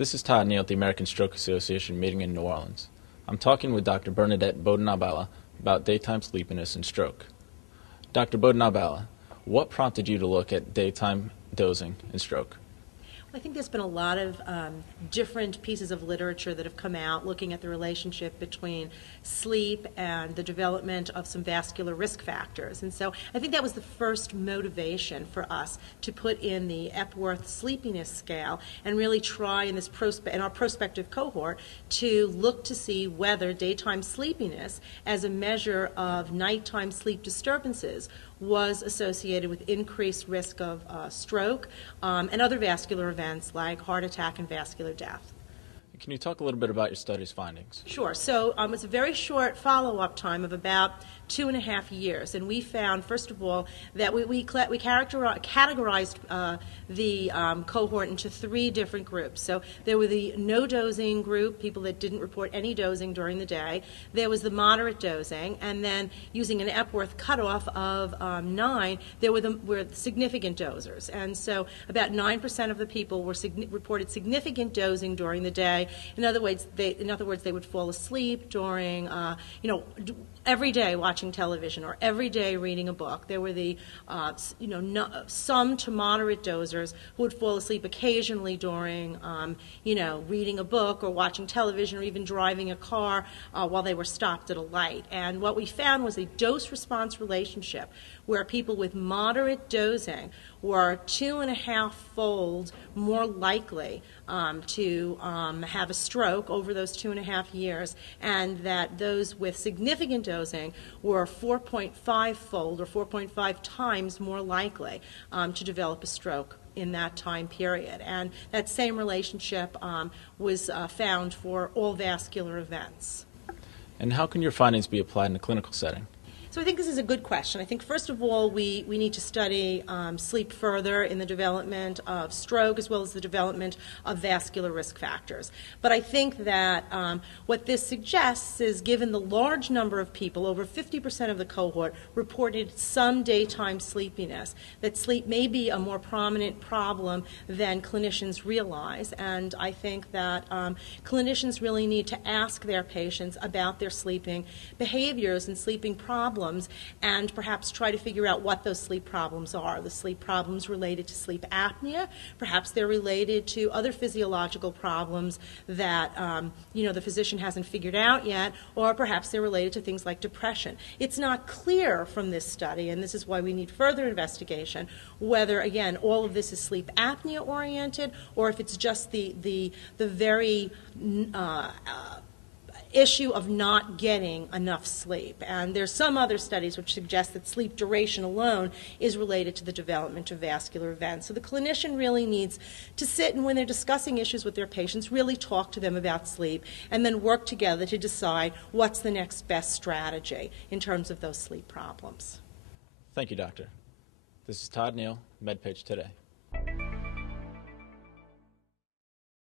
This is Todd Neal at the American Stroke Association meeting in New Orleans. I'm talking with Dr. Bernadette Boden-Albala about daytime sleepiness and stroke. Dr. Boden-Albala, what prompted you to look at daytime dozing and stroke? I think there's been a lot of different pieces of literature that have come out looking at the relationship between sleep and the development of some vascular risk factors. And so I think that was the first motivation for us to put in the Epworth sleepiness scale and really try in our prospective cohort to look to see whether daytime sleepiness as a measure of nighttime sleep disturbances was associated with increased risk of stroke and other vascular events like heart attack and vascular death. Can you talk a little bit about your study's findings? Sure. So it's a very short follow-up time of about 2.5 years, and we found, first of all, that we categorized the cohort into 3 different groups. So there were the no dozing group, people that didn't report any dozing during the day. There was the moderate dozing, and then using an Epworth cutoff of 9, there were significant dozers. And so about 9% of the people reported significant dozing during the day. In other words, they would fall asleep during, every day watching television or every day reading a book. There were the, some to moderate dozers who would fall asleep occasionally during, reading a book or watching television or even driving a car while they were stopped at a light. And what we found was a dose-response relationship where people with moderate dozing were 2.5-fold more likely to have a stroke over those 2.5 years, and that those with significant dozing were 4.5-fold or 4.5 times more likely to develop a stroke in that time period. And that same relationship was found for all vascular events. And how can your findings be applied in a clinical setting? So I think this is a good question. I think, first of all, we need to study sleep further in the development of stroke as well as the development of vascular risk factors. But I think that what this suggests is, given the large number of people, over 50% of the cohort reported some daytime sleepiness, that sleep may be a more prominent problem than clinicians realize. And I think that clinicians really need to ask their patients about their sleeping behaviors and sleeping problems, and perhaps try to figure out what those sleep problems are. The sleep problems related to sleep apnea, perhaps they're related to other physiological problems that the physician hasn't figured out yet, or perhaps they're related to things like depression. It's not clear from this study, and this is why we need further investigation, whether, again, all of this is sleep apnea oriented, or if it's just the very issue of not getting enough sleep. And there's some other studies which suggest that sleep duration alone is related to the development of vascular events. So the clinician really needs to sit, and when they're discussing issues with their patients, really talk to them about sleep and then work together to decide what's the next best strategy in terms of those sleep problems. Thank you, Doctor. This is Todd Neal, MedPage Today.